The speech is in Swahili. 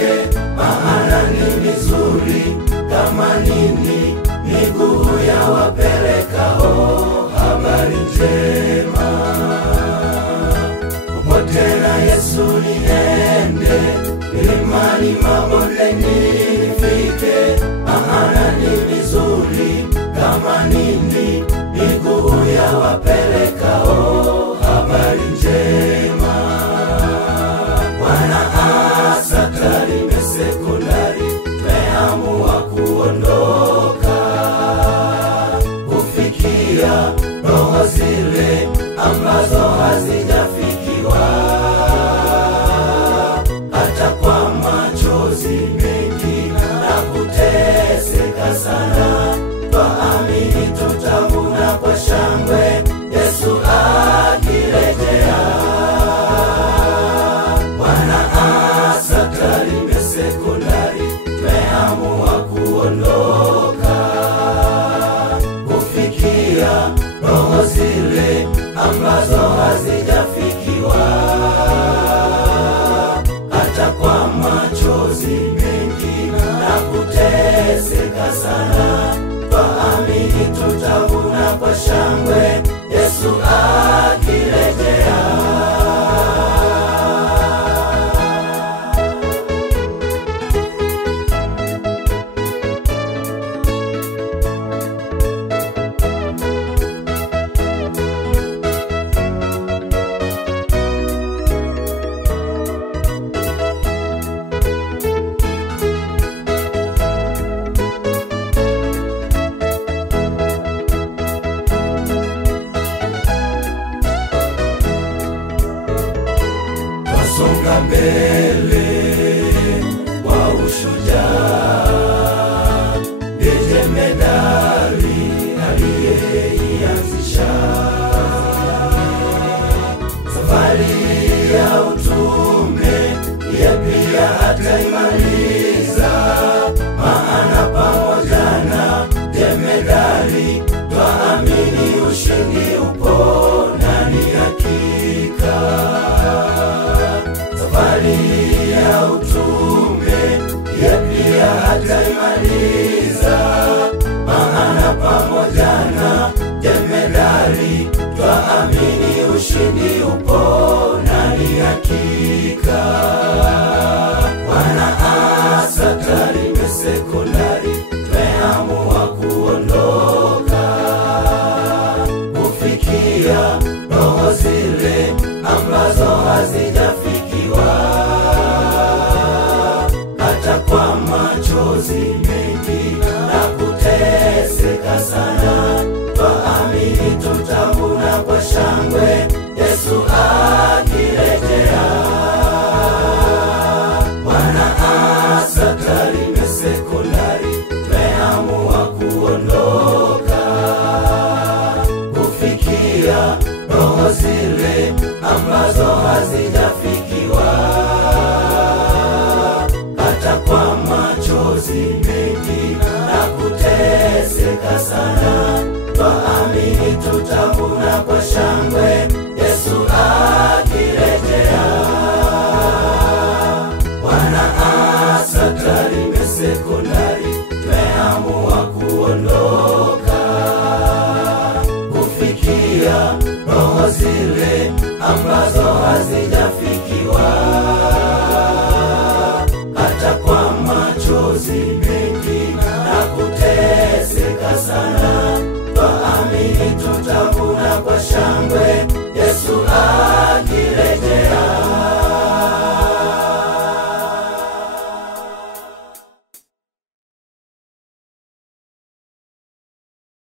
yake, maana ni mizuri kama nini, miguu ya wapelekao habari njema. Popote na Yesu niende, milimani mabondeni nifike, maana ni mizuri kama nini, miguu ya wapelekao habari njema. Wana Tarime Sekondari tumeamua kuondoka, kufikia roho zile ambazo hazijafikiwa, hata kwa machozi mengi na kuteseka sana, twaamini tutavuna kwa shangwe Yesu akirejea. Wana Tarime Sekondari tumeamua kuondoka, kufikia roho zile ambazo hazijafikiwa, hata kwa machozi mengi na kuteseka sana, twaamini tutavuna kwa shangwe Yesu akirejea. Songa mbele kwa ushujaa, jemedari aliyeianzisha safari ya utume, yeye pia ataimaliza, maana pamoja na jemedari twaamini ushindi upo na ni hakika. Safari ya utume, yeye pia ataimaliza, maana pamoja na jemedari twaamini ushindi upo na ni hakika. Wana Tarime Sekondari tumeamua kuondoka, kufikia roho zile ambazo hazijafikiwa, hata kwa machozi mengi na kuteseka sana, twaamini tutavuna kwa shangwe Yesu akirejea. Wana Tarime Sekondari tumeamua kuondoka, kufikia roho zile ambazo hazijafikiwa, hata kwa machozi mengi na kuteseka sana, twaamini tutavuna kwa shangwe Yesu akirejea. Wana Tarime Sekondari tumeamua kuondoka, kufikia roho zile ambazo hazijafikiwa,